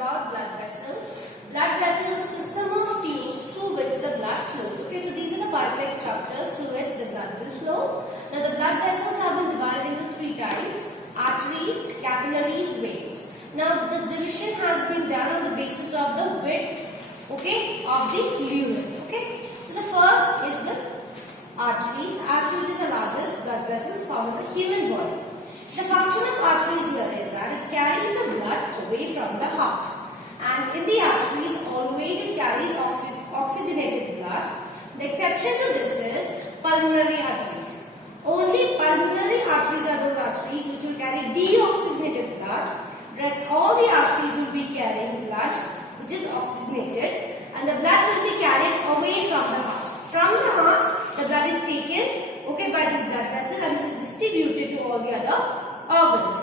about blood vessels. Blood vessel is a system of tubes through which the blood flows. Okay, so these are the pipe-like structures through which the blood will flow. Now the blood vessels have been divided into three types: arteries, capillaries, veins. Now the division has been done on the basis of the width, okay, of the lumen. Okay, so the first is the arteries. Arteries is the largest blood vessel found in the human body. The function of arteries here is that it carries the blood away from the heart. And in the arteries, always it carries oxygenated blood. The exception to this is pulmonary arteries. Only pulmonary arteries are those arteries which will carry deoxygenated blood. Rest all the arteries will be carrying blood which is oxygenated, and the blood will be carried away from the heart. From the heart, the blood is taken, okay, by this blood vessel and is distributed to all the other organs.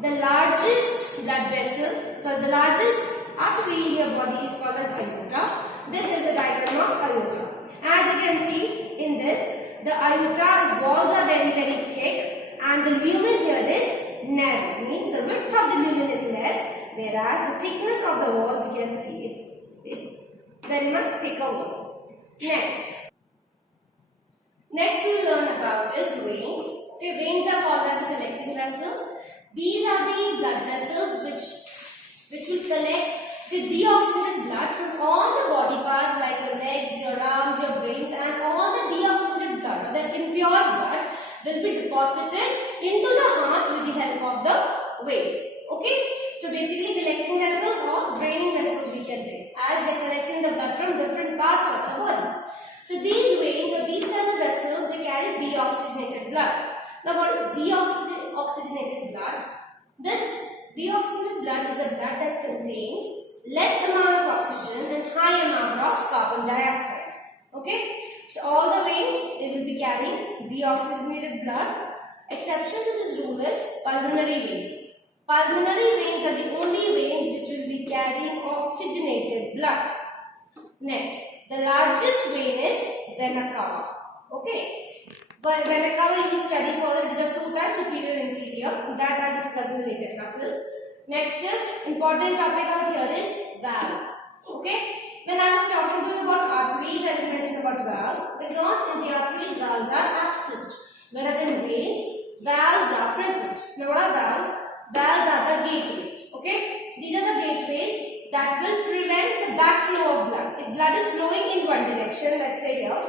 The largest blood vessel, so the largest artery in your body is called as aorta. This is a diagram of aorta. As you can see in this, the aorta's walls are very thick and the lumen here is narrow. Means the width of the lumen is less, whereas the thickness of the walls, you can see it's very much thicker walls. Next we will learn about is veins. Okay, veins are called as collecting vessels. These are the blood vessels which will collect the deoxygenated blood from all the body parts like your legs, your arms, your brains, and all the deoxygenated blood or the impure blood will be deposited into the heart with the help of the veins. Okay, so basically collecting vessels or draining vessels we can say, as they are collecting the blood from different parts of the body. So these veins or these kind of vessels, they carry deoxygenated blood. Now what is deoxygenated blood? This deoxygenated blood is a blood that contains less amount of oxygen and high amount of carbon dioxide. Okay, so all the veins, they will be carrying deoxygenated blood. Exception to this rule is pulmonary veins. Pulmonary veins are the only veins which will be carrying oxygenated blood. Next, the largest vein is vena cava. Okay, but vena cava you will study further. It is of two types, superior and inferior. That I discuss in the later classes. Next is important topic out here is valves. Okay, when I was talking to you about arteries, I didn't mention about valves because in the arteries valves are absent, whereas in veins valves are present. Now what are valves? Valves are the gateways. Okay, these are the gateways that will prevent the backflow of blood. If blood is flowing in one direction, let's say here,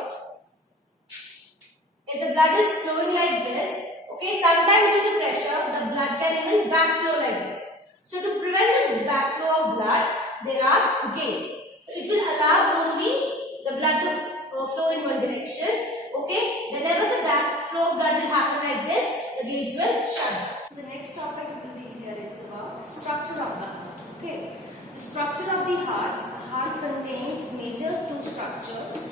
if the blood is flowing like this, okay, sometimes due to pressure, the blood can even backflow like this. So to prevent this backflow of blood, there are gates. So it will allow only the blood to flow in one direction. Okay, whenever the backflow of blood will happen like this, the gates will shut down. So the next topic will be here is about structure of the heart. Okay, the structure of the heart. The heart contains major two structures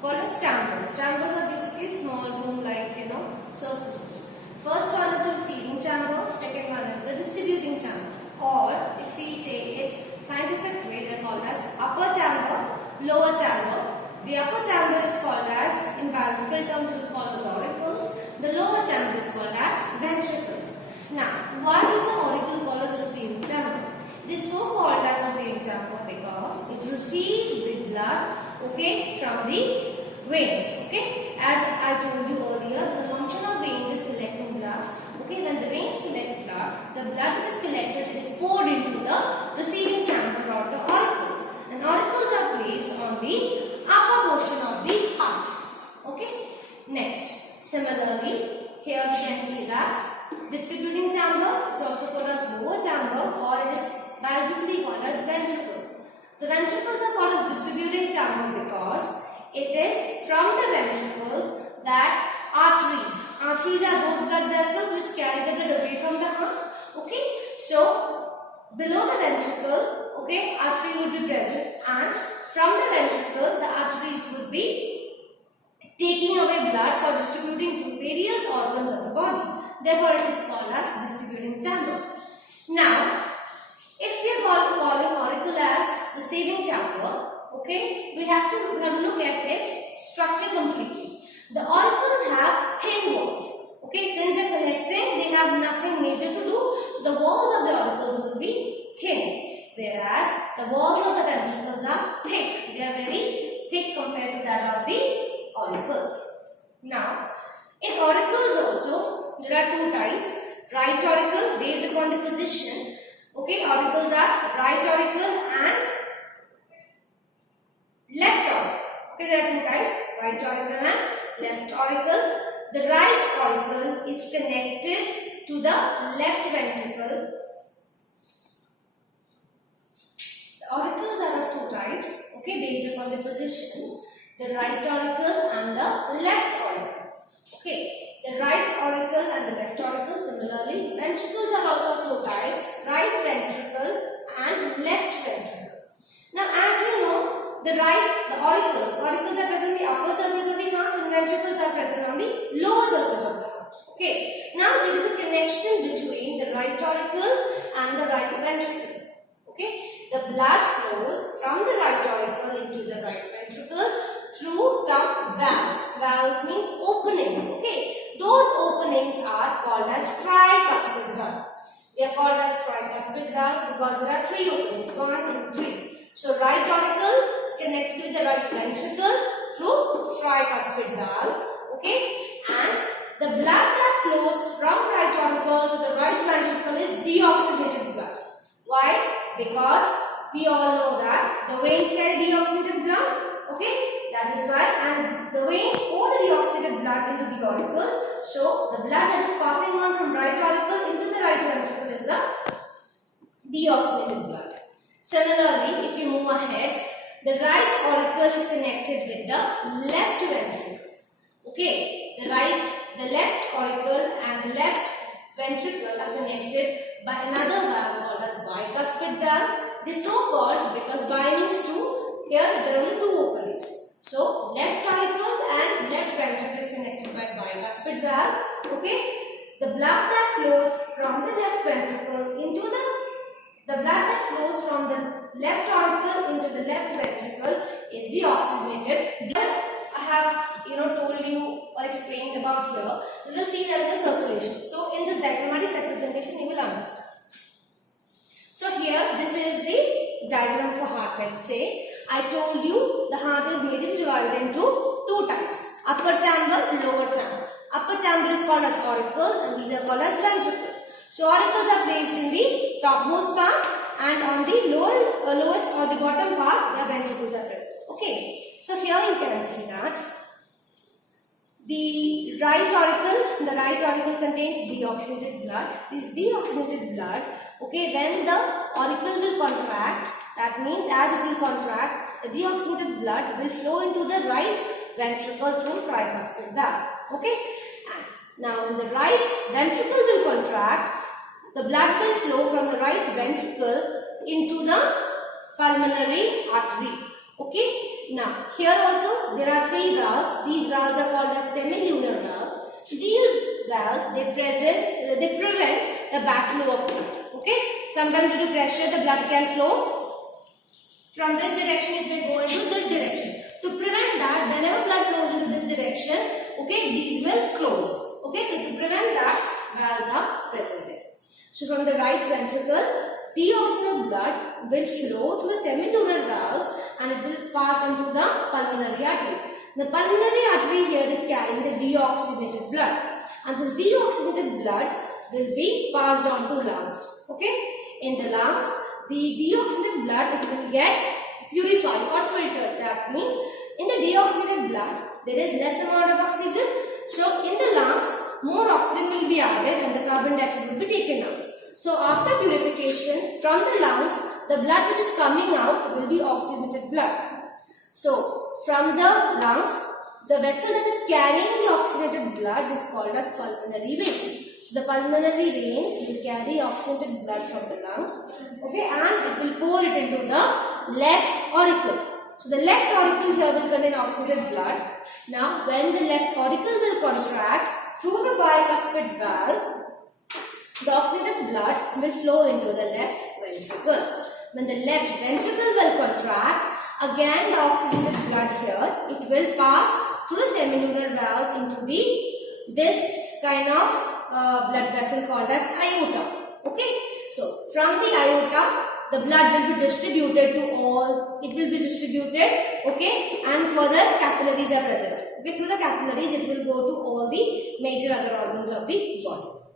called as chambers. Chambers are basically small room-like, surfaces. First one is the receiving chamber. Second one is the distributing chamber. Or if we say it scientific way, they are called as upper chamber, lower chamber. The upper chamber is called as, in biological terms, it is called as auricles. The lower chamber is called as ventricles. Now, why is the auricle called as receiving chamber? It is so called as receiving chamber because it receives the blood, okay, from the veins. Okay, as I told you earlier, the function of veins is collecting blood. Okay, when the veins collect blood, the blood which is collected is poured into the receiving chamber or the auricles. And auricles are placed on the upper portion of the heart. Okay. Next, similarly, here we can see that distributing chamber, it's also called as lower chamber, or it is biologically called as ventricles. The ventricles are called as distributing chamber because it is from the ventricles that arteries are those blood vessels which carry the blood away from the heart. Okay, so below the ventricle, okay, artery would be present, and from the ventricle the arteries would be taking away blood for distributing to various organs of the body. Therefore it is called as distributing chamber. Now if we are calling auricle as receiving chamber, okay, we have to look at its structure completely. The auricles have thin walls. Okay, since they are connecting, they have nothing major to do. So the walls of the auricles will be thin. Whereas the walls of the ventricles are thick. They are very thick compared to that of the auricles. Now, in auricles also, there are two types. Right auricle based upon the position. Okay, auricles are right auricle and left auricle. Okay, there are two types, right auricle and left auricle. The right auricle is connected to the left ventricle. The auricles are of two types, okay, based upon the positions. The right auricle and the left auricle. Okay. The right auricle and the left auricle. Similarly, ventricles are also of two types, right ventricle and left ventricle. Now, as you know, the auricles are present on the upper surface of the heart and ventricles are present on the lower surface of the heart. Okay. Now, there is a connection between the right auricle and the right ventricle. Okay. The blood flows from the right auricle into the right ventricle through some valves. Valves means openings. Okay. Those openings are called as tricuspid valves. They are called as tricuspid valves because there are three openings. 1, 2, 3. So right auricle is connected with the right ventricle through tricuspid valve. Okay. And the blood that flows from right auricle to the right ventricle is deoxygenated blood. Why? Because we all know that the veins carry deoxygenated blood. Okay. That is why, and the veins pour the deoxygenated blood into the auricles. So, the blood that is passing on from right auricle into the right ventricle is the deoxygenated blood. Similarly, if you move ahead, the right auricle is connected with the left ventricle. Okay, the left auricle and the left ventricle are connected by another valve called as bicuspid valve. This is so called because bi means two. Here there are only two openings. So, left auricle and left ventricle is connected by bicuspid valve. Okay. The blood that flows from the left ventricle into the blood that flows from the left auricle into the left ventricle is the oxygenated blood. I have told you or explained about here. We will see that in the circulation. So, in this diagrammatic representation, you will understand. So, here this is the diagram of a heart. Let's say I told you the heart is majorly divided into two types, upper chamber, lower chamber. Upper chamber is called as auricles and these are called as ventricles. So auricles are placed in the topmost part and on the lowest or the bottom part the ventricles are present. Okay, so here you can see that the right auricle contains deoxygenated blood. This deoxygenated blood, okay, when the auricle will contract, that means as it will contract, the deoxygenated blood will flow into the right ventricle through tricuspid valve. Okay, and now when the right ventricle will contract, the blood will flow from the right ventricle into the pulmonary artery. Okay, now here also there are three valves. These valves are called as semilunar valves. These valves they prevent the backflow of blood. Okay, sometimes due to pressure the blood can flow from this direction if they go into this direction. To prevent that, whenever blood flows into this direction, okay, these will close. Okay, so to prevent that, valves are present there. So from the right ventricle, deoxygenated blood will flow through the semilunar valves and it will pass into the pulmonary artery. The pulmonary artery here is carrying the deoxygenated blood and this deoxygenated blood will be passed on to lungs. Okay, in the lungs, the deoxygenated blood it will get purified or filtered. That means in the deoxygenated blood there is less amount of oxygen. So in the lungs more oxygen will be added and the carbon dioxide will be taken out. So after purification from the lungs, the blood which is coming out will be oxygenated blood. So from the lungs, the vessel that is carrying the oxygenated blood is called as pulmonary veins. So the pulmonary veins will carry oxygenated blood from the lungs, okay, and it will pour it into the left auricle. So the left auricle here will contain oxygenated blood. Now when the left auricle will contract through the bicuspid valve, the oxygenated blood will flow into the left ventricle. When the left ventricle will contract, again the oxygenated blood here, it will pass through the semilunar valves into this kind of blood vessel called as aorta. Okay, so from the aorta, the blood will be distributed to all, it will be distributed, okay, and further capillaries are present. Okay, through the capillaries it will go to all the major other organs of the body.